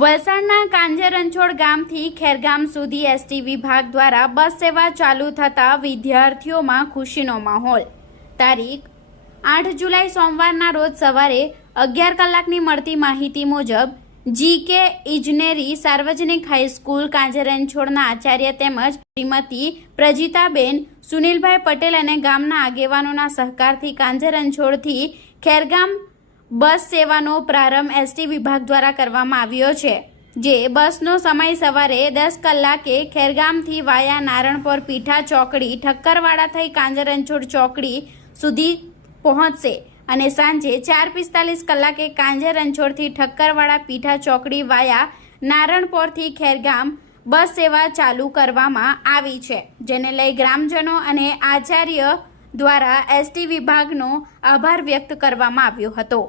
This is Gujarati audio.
વલસાડના કાંજેરંછોડ ગામથી ખેરગામ સુધી એસટી વિભાગ દ્વારા બસ સેવા ચાલુ થતાં વિદ્યાર્થીઓમાં ખુશીનો માહોલ. તારીખ, આઠ જુલાઈ સોમવારના રોજ સવારે અગિયાર કલાકની મળતી માહિતી મુજબ જીકે ઇજનેરી સાર્વજનિક હાઈસ્કૂલ કાંજેરંછોડના આચાર્ય તેમજ શ્રીમતી પ્રજીતાબેન, સુનિલભાઈ પટેલ અને ગામના આગેવાનોના સહકારથી કાંજેરંછોડથી ખેરગામ બસ સેવાનો પ્રારંભ એસટી વિભાગ દ્વારા કરવામાં આવ્યો છે, જે બસનો સમય સવારે દસ કલાકે ખેરગામથી વાયા નારણપોર પીઠા ચોકડી, ઠક્કરવાડા થઈ કાંજરંછોડ ચોકડી સુધી પહોંચશે અને સાંજે ચાર પિસ્તાલીસ કલાકે કાંજરંછોડથી ઠક્કરવાડા પીઠા ચોકડી વાયા નારણપોરથી ખેરગામ બસ સેવા ચાલુ કરવામાં આવી છે, જેને લઈ ગ્રામજનો અને આચાર્ય દ્વારા એસટી વિભાગનો આભાર વ્યક્ત કરવામાં આવ્યો હતો.